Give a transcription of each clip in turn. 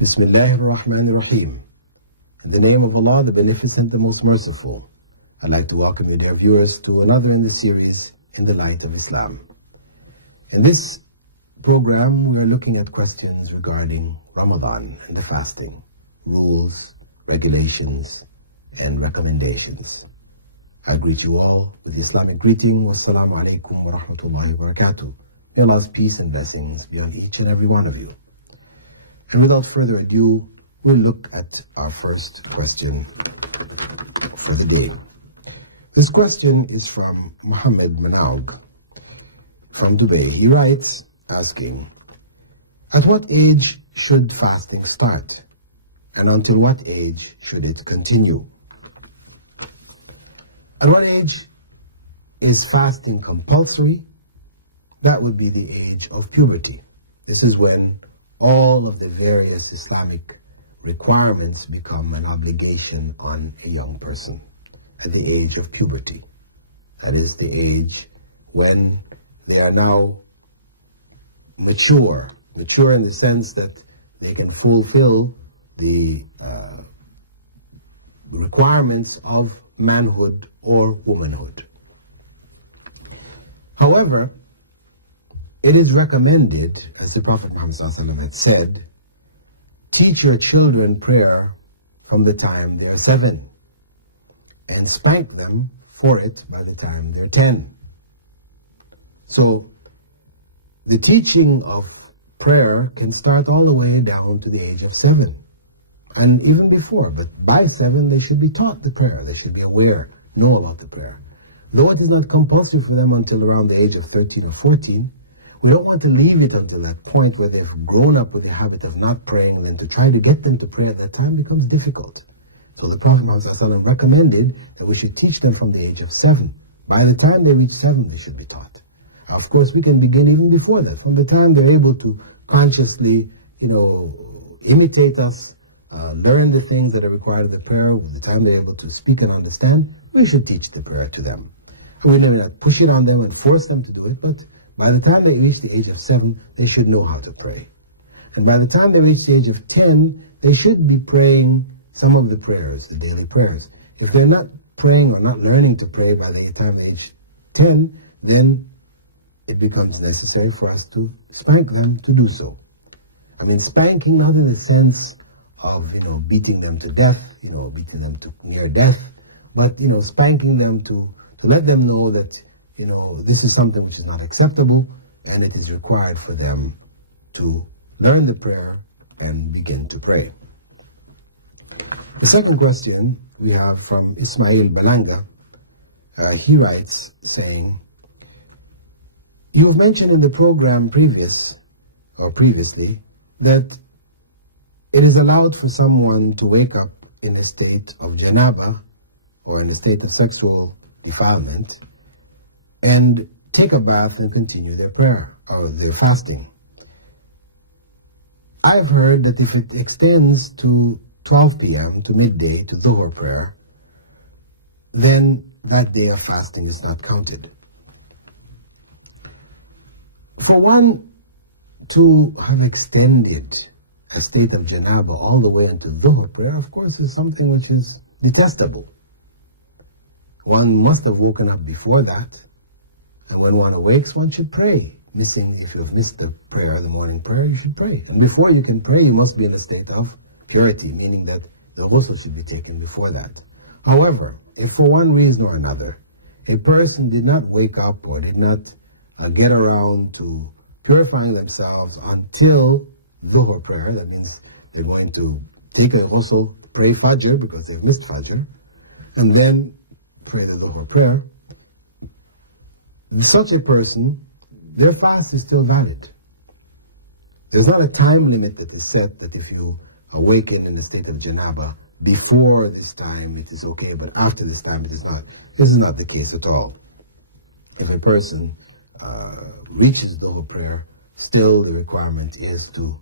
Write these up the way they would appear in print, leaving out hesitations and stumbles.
Bismillahir Rahmanir Rahim. In the name of Allah, the Beneficent, the Most Merciful, I'd like to welcome you, dear viewers, to another in the series, In the Light of Islam. In this program, we are looking at questions regarding Ramadan and the fasting, rules, regulations, and recommendations. I greet you all with the Islamic greeting, Wassalamu alaikum wa rahmatullahi wa barakatuh. May Allah's peace and blessings be on each and every one of you. And without further ado, we'll look at our first question for the day. This question is from Muhammad Manaug from Dubai. He writes, asking, at what age should fasting start? And until what age should it continue? At what age is fasting compulsory? That would be the age of puberty. This is when all of the various Islamic requirements become an obligation on a young person at the age of puberty. That is the age when they are now mature in the sense that they can fulfill the requirements of manhood or womanhood. However, it is recommended, as the Prophet Muhammad ﷺ had said, teach your children prayer from the time they are 7 and spank them for it by the time they're 10. So the teaching of prayer can start all the way down to the age of 7 and even before, but by 7 they should be taught the prayer. They should be aware, know about the prayer. Though it is not compulsory for them until around the age of 13 or 14, we don't want to leave it until that point where they've grown up with the habit of not praying, and then to try to get them to pray at that time becomes difficult. So the Prophet Muhammad recommended that we should teach them from the age of 7. By the time they reach 7, they should be taught. Now, of course, we can begin even before that. From the time they're able to consciously, imitate us, learn the things that are required of the prayer, with the time they're able to speak and understand, we should teach the prayer to them. We may not push it on them and force them to do it, but by the time they reach the age of 7, they should know how to pray. And by the time they reach the age of 10, they should be praying some of the prayers, the daily prayers. If they're not praying or not learning to pray by the time they age 10, then it becomes necessary for us to spank them to do so. I mean, spanking not in the sense of, beating them to death, beating them to near death, but, spanking them to let them know that, this is something which is not acceptable, and it is required for them to learn the prayer and begin to pray. The second question we have from Ismail Balanga. He writes, saying, you have mentioned in the program previously that it is allowed for someone to wake up in a state of janaba or in a state of sexual defilement and take a bath and continue their prayer or their fasting. I've heard that if it extends to 12 p.m. to midday to Dhuhr prayer, then that day of fasting is not counted. For one to have extended a state of janaba all the way into Dhuhr prayer, of course, is something which is detestable. One must have woken up before that, and when one awakes, one should pray. If you have missed the prayer, the morning prayer, you should pray. And before you can pray, you must be in a state of purity, meaning that the ghusl should be taken before that. However, if for one reason or another, a person did not wake up or did not get around to purifying themselves until Dhuhr prayer, that means they're going to take a ghusl, pray Fajr because they've missed Fajr, and then pray the Dhuhr prayer, such a person, their fast is still valid. There's not a time limit that is set that if you awaken in the state of janaba before this time it is okay, but after this time it is not. This is not the case at all. If a person reaches Dhuhr prayer, still the requirement is to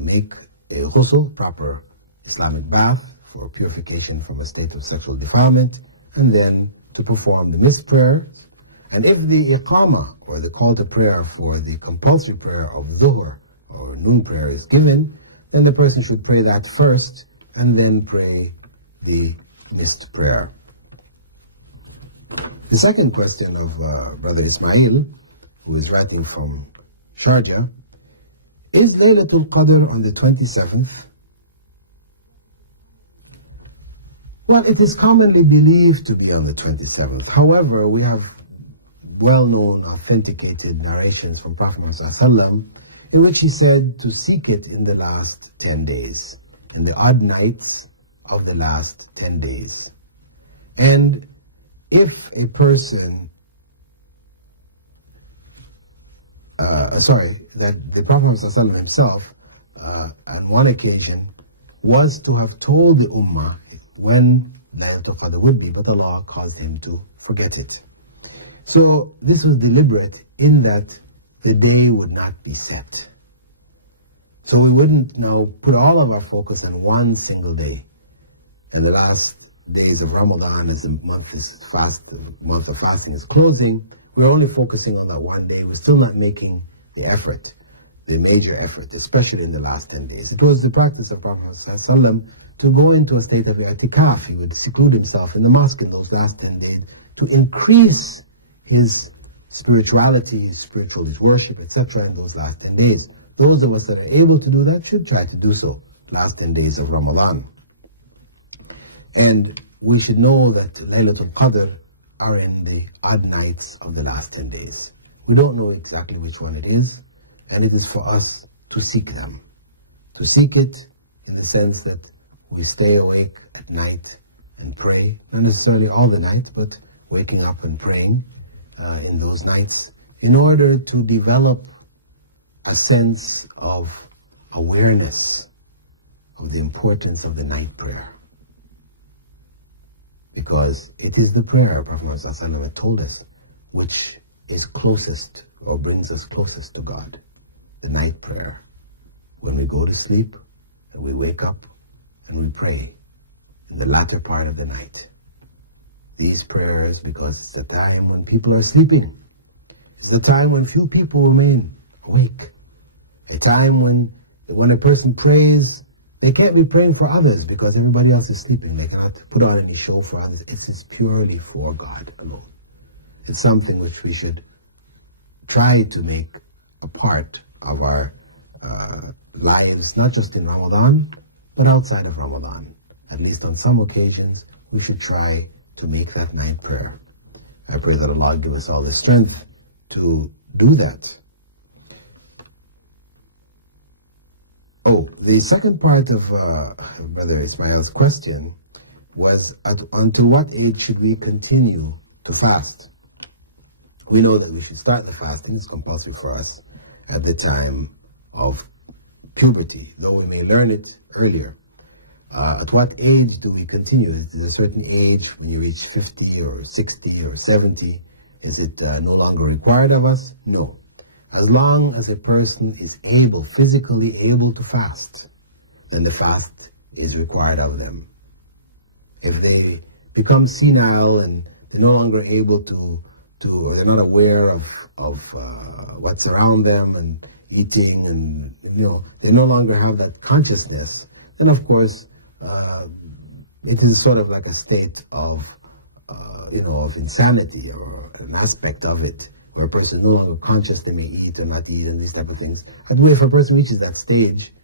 make a ghusl, proper Islamic bath for purification from a state of sexual defilement, and then to perform the missed prayers. And if the iqamah, or the call to prayer for the compulsory prayer of Dhuhr or noon prayer is given, then the person should pray that first and then pray the missed prayer. The second question of Brother Ismail, who is writing from Sharjah, is Laylatul Qadr on the 27th? Well, it is commonly believed to be on the 27th. However, we have well-known, authenticated narrations from Prophet Muhammad in which he said to seek it in the last 10 days, in the odd nights of the last 10 days. And if a person, that the Prophet Muhammad himself, on one occasion, was to have told the Ummah when Laylatul Qadr would be, but Allah caused him to forget it. So this was deliberate in that the day would not be set. So we wouldn't now put all of our focus on one single day. And the last days of Ramadan, as the month of fasting is closing, we're only focusing on that one day. We're still not making the effort, the major effort, especially in the last 10 days. It was the practice of Prophet ﷺ to go into a state of i'tikaf. He would seclude himself in the mosque in those last 10 days to increase his spirituality, his spiritual, his worship, etc. in those last 10 days. Those of us that are able to do that should try to do so, last 10 days of Ramadan. And we should know that Laylatul Qadr are in the odd nights of the last 10 days. We don't know exactly which one it is, and it is for us to seek them. To seek it in the sense that we stay awake at night and pray, not necessarily all the night, but waking up and praying in those nights, in order to develop a sense of awareness of the importance of the night prayer. Because it is the prayer, Prophet Muhammad had told us, which is closest or brings us closest to God. The night prayer. When we go to sleep and we wake up and we pray in the latter part of the night. These prayers, because it's a time when people are sleeping. It's a time when few people remain awake. A time when a person prays, they can't be praying for others because everybody else is sleeping. They cannot put on any show for others. It is purely for God alone. It's something which we should try to make a part of our lives, not just in Ramadan, but outside of Ramadan. At least on some occasions, we should try to make that night prayer. I pray that Allah give us all the strength to do that. Oh, the second part of Brother Ismail's question was, until what age should we continue to fast? We know that we should start the fasting, it's compulsory for us, at the time of puberty, though we may learn it earlier. At what age do we continue? Is there a certain age when you reach 50 or 60 or 70? Is it no longer required of us? No. As long as a person is physically able to fast, then the fast is required of them. If they become senile and they're no longer able to or they're not aware of what's around them and eating, and they no longer have that consciousness, then of course it is sort of like a state of of insanity, or an aspect of it, where a person is no longer conscious, they may eat or not eat and these type of things. But if a person reaches that stage,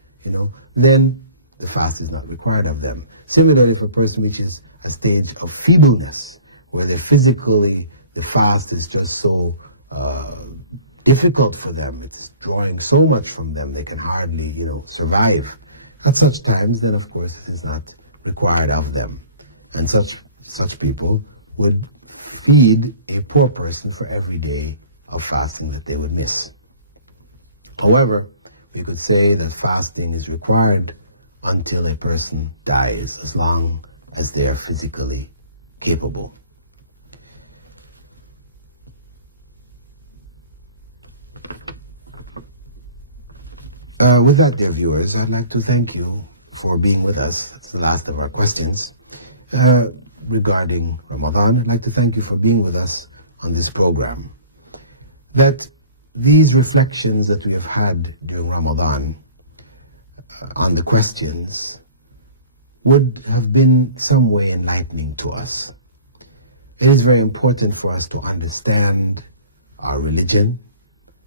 then the fast is not required of them. Similarly, if a person reaches a stage of feebleness, where they're physically, the fast is just so difficult for them, it's drawing so much from them, they can hardly, survive. At such times, then of course it is not required of them. And such people would feed a poor person for every day of fasting that they would miss. However, you could say that fasting is required until a person dies, as long as they are physically capable. With that, dear viewers, I'd like to thank you for being with us. That's the last of our questions. Regarding Ramadan, I'd like to thank you for being with us on this program. That these reflections that we have had during Ramadan on the questions would have been some way enlightening to us. It is very important for us to understand our religion,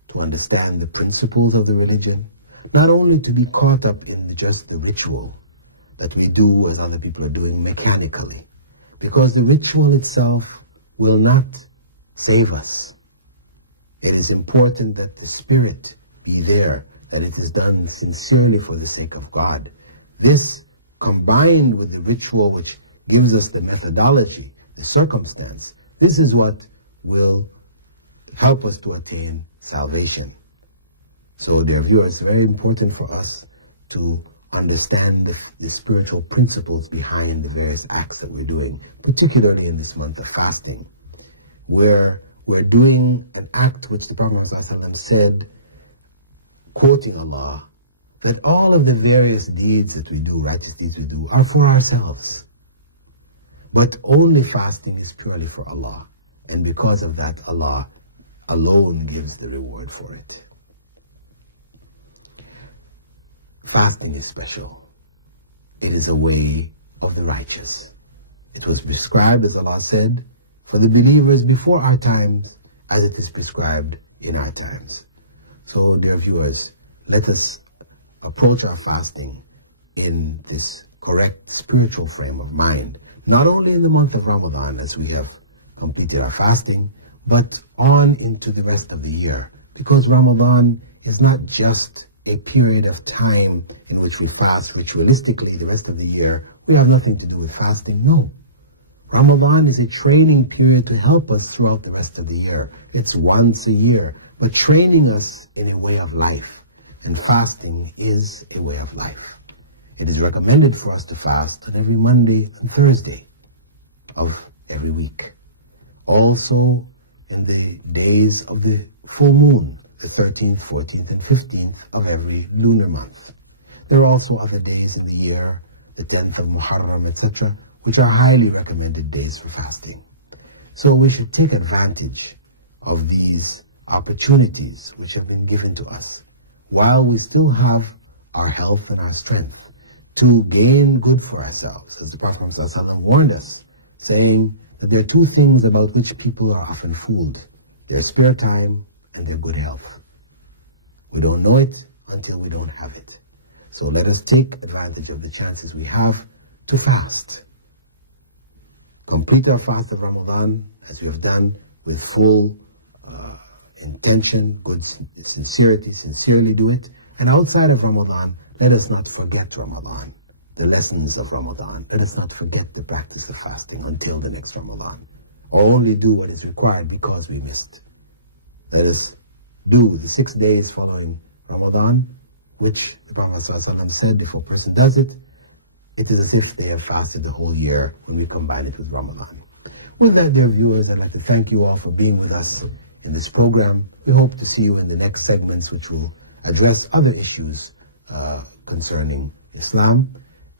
to understand the principles of the religion, not only to be caught up in just the ritual that we do as other people are doing mechanically, because the ritual itself will not save us. It is important that the spirit be there, that it is done sincerely for the sake of God. This, combined with the ritual which gives us the methodology, the circumstance, this is what will help us to attain salvation. So, dear viewers, it's very important for us to understand the spiritual principles behind the various acts that we're doing, particularly in this month of fasting, where we're doing an act which the Prophet ﷺ said, quoting Allah, that all of the various deeds that we do, righteous deeds we do, are for ourselves. But only fasting is purely for Allah. And because of that, Allah alone gives the reward for it. Fasting is special. It is a way of the righteous. It was prescribed, as Allah said, for the believers before our times, as it is prescribed in our times. So, dear viewers, let us approach our fasting in this correct spiritual frame of mind, not only in the month of Ramadan, as we have completed our fasting, but on into the rest of the year, because Ramadan is not just a period of time in which we fast ritualistically the rest of the year. We have nothing to do with fasting. No. Ramadan is a training period to help us throughout the rest of the year. It's once a year, but training us in a way of life. And fasting is a way of life. It is recommended for us to fast on every Monday and Thursday of every week. Also, in the days of the full moon, the 13th, 14th, and 15th of every lunar month. There are also other days in the year, the 10th of Muharram, etc., which are highly recommended days for fasting. So we should take advantage of these opportunities which have been given to us while we still have our health and our strength to gain good for ourselves, as the Prophet ﷺ warned us, saying that there are two things about which people are often fooled: their spare time and their good health. We don't know it until we don't have it. So let us take advantage of the chances we have to fast. Complete our fast of Ramadan, as we have done, with full intention, good sincerity, sincerely do it. And outside of Ramadan, let us not forget Ramadan, the lessons of Ramadan. Let us not forget the practice of fasting until the next Ramadan, or only do what is required because we missed. Let us do the 6 days following Ramadan, which the Prophet ﷺ said, if a person does it, it is as if they have fasted the whole year when we combine it with Ramadan. With that, dear viewers, I'd like to thank you all for being with us in this program. We hope to see you in the next segments, which will address other issues concerning Islam.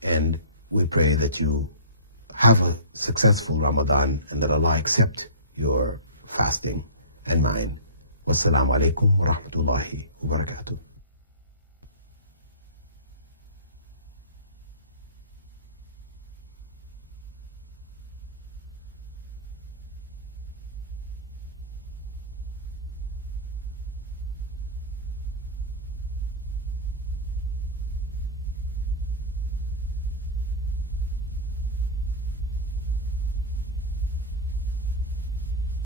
And we pray that you have a successful Ramadan and that Allah accept your fasting and mine. Wassalamu alaikum wa rahmatullahi wa barakatuh.